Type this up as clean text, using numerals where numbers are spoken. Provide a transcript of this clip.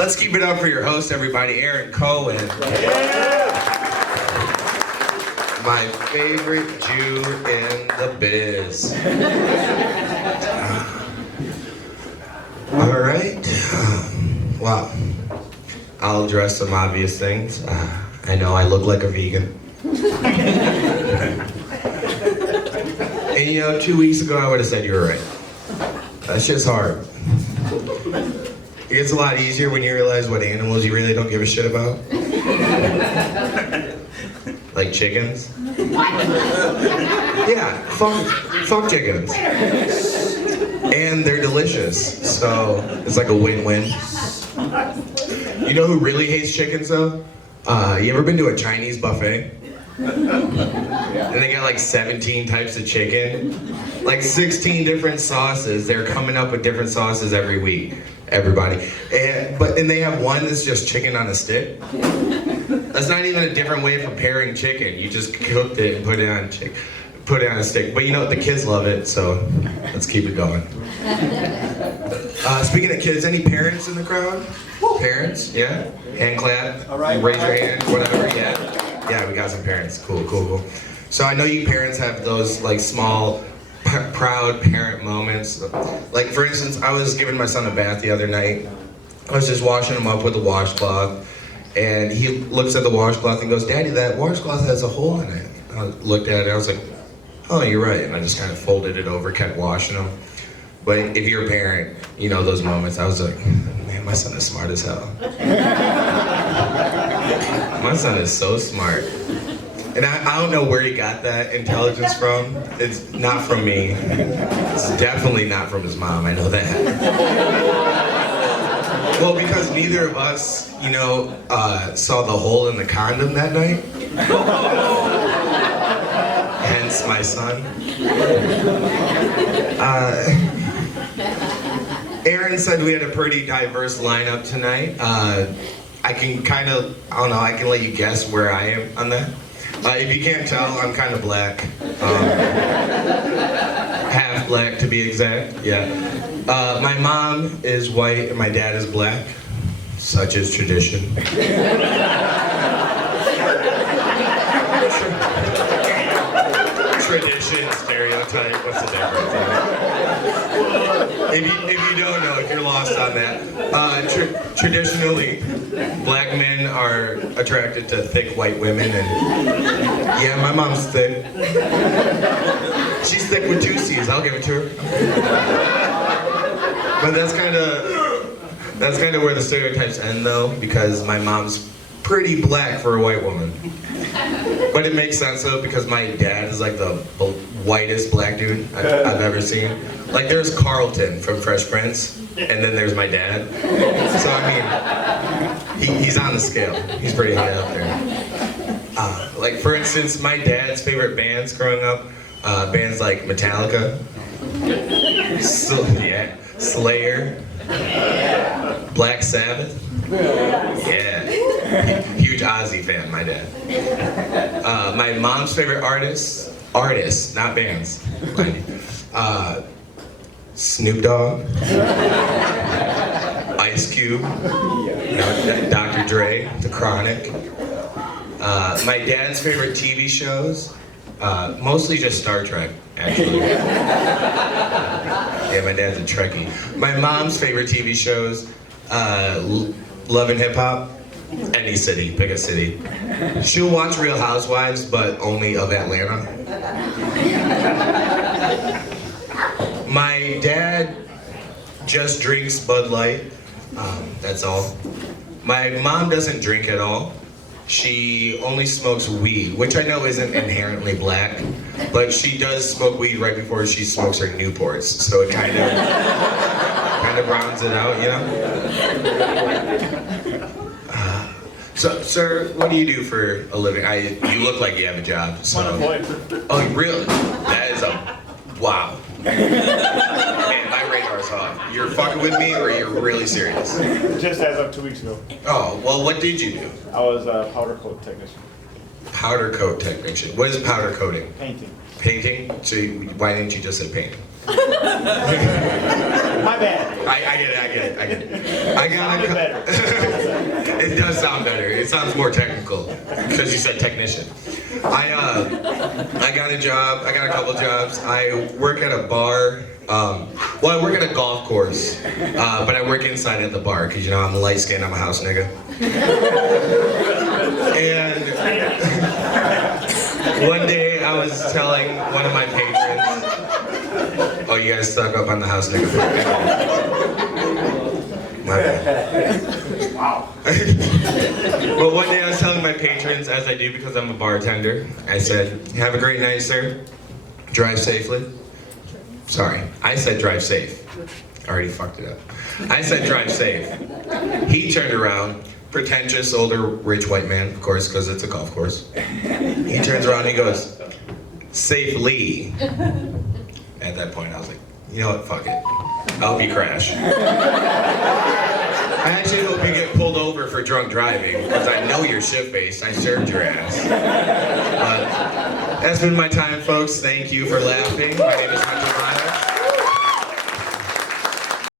Let's keep it up for your host, everybody, Aaron Cohen. Yeah. My favorite Jew in the biz. All right. Well, I'll address some obvious things. I know I look like a vegan. And you know, 2 weeks ago I would have said you were right. That shit's hard. It gets a lot easier when you realize what animals you really don't give a shit about. Like chickens. Yeah, fuck chickens. And they're delicious, so it's like a win-win. You know who really hates chickens though? You ever been to a Chinese buffet? And they got like 17 types of chicken, like 16 different sauces. They're coming up with different sauces every week, everybody. And they have one that's just chicken on a stick. That's not even a different way of preparing chicken. You just cooked it and put it on a stick. But you know, the kids love it, so let's keep it going. Speaking of kids, any parents in the crowd? Parents? Yeah? Hand clap? All right. Raise your hand, whatever, yeah. Yeah, we got some parents. Cool. So I know you parents have those like small, proud parent moments. Like for instance, I was giving my son a bath the other night. I was just washing him up with a washcloth. And he looks at the washcloth and goes, "Daddy, that washcloth has a hole in it." I looked at it, I was like, "Oh, you're right." And I just kind of folded it over, kept washing him. But if you're a parent, you know those moments. I was like, man, my son is smart as hell. My son is so smart. And I don't know where he got that intelligence from. It's not from me. It's definitely not from his mom, I know that. Well, because neither of us, you know, saw the hole in the condom that night. Hence my son. Aaron said we had a pretty diverse lineup tonight. I can I can let you guess where I am on that. If you can't tell, I'm kind of black. Half black to be exact, yeah. My mom is white and my dad is black. Such is tradition. Tradition, stereotype, what's the difference? If you don't know, if you're lost on that, traditionally, black men are attracted to thick white women, and yeah, my mom's thick. She's thick with 2 C's, I'll give it to her. But that's kind of where the stereotypes end though, because my mom's pretty black for a white woman. But it makes sense though, because my dad is like the whitest black dude I've ever seen. Like there's Carlton from Fresh Prince, and then there's my dad. So I mean, he's on the scale. He's pretty high up there. Like for instance, my dad's favorite bands growing up, bands like Metallica, Slayer, Black Sabbath. Yeah. Huge Ozzy fan, my dad. My mom's favorite artists, not bands, Snoop Dogg, Ice Cube, Dr. Dre, The Chronic. My dad's favorite TV shows, mostly just Star Trek, actually. Yeah, my dad's a Trekkie. My mom's favorite TV shows, Love and Hip Hop. Any city, pick a city. She'll watch Real Housewives, but only of Atlanta. My dad just drinks Bud Light, that's all. My mom doesn't drink at all. She only smokes weed, which I know isn't inherently black, but she does smoke weed right before she smokes her Newports, so it kind of rounds it out, you know? So, sir, what do you do for a living? You look like you have a job. So. Oh, really? That is wow. Man, my radar's off. You're fucking with me, or you're really serious? Just as of 2 weeks ago. Oh, well, what did you do? I was a powder coat technician. Powder coat technician. What is powder coating? Painting. Painting? So why didn't you just say painting? My bad. I get it. I got a sounds more technical because you said technician. I got a job. I got a couple jobs. I work at a bar. Well, I work at a golf course, but I work inside at the bar because you know I'm light skinned. I'm a house nigga. And one day I was telling one of my patrons, "Oh, you guys stuck up on the house nigga." My bad. Wow. Well, one day I was telling my patrons, as I do because I'm a bartender, I said, "Have a great night, sir. Drive safely." Sorry, I said drive safe. I already fucked it up. I said drive safe. He turned around, pretentious, older, rich white man, of course, because it's a golf course. He turns around and he goes, "Safely." At that point, I was like, you know what, fuck it. I hope you crash. I actually hope you get pulled over for drunk driving, because I know you're shit-faced. I served your ass. That's been my time, folks. Thank you for laughing. My name is Hunter.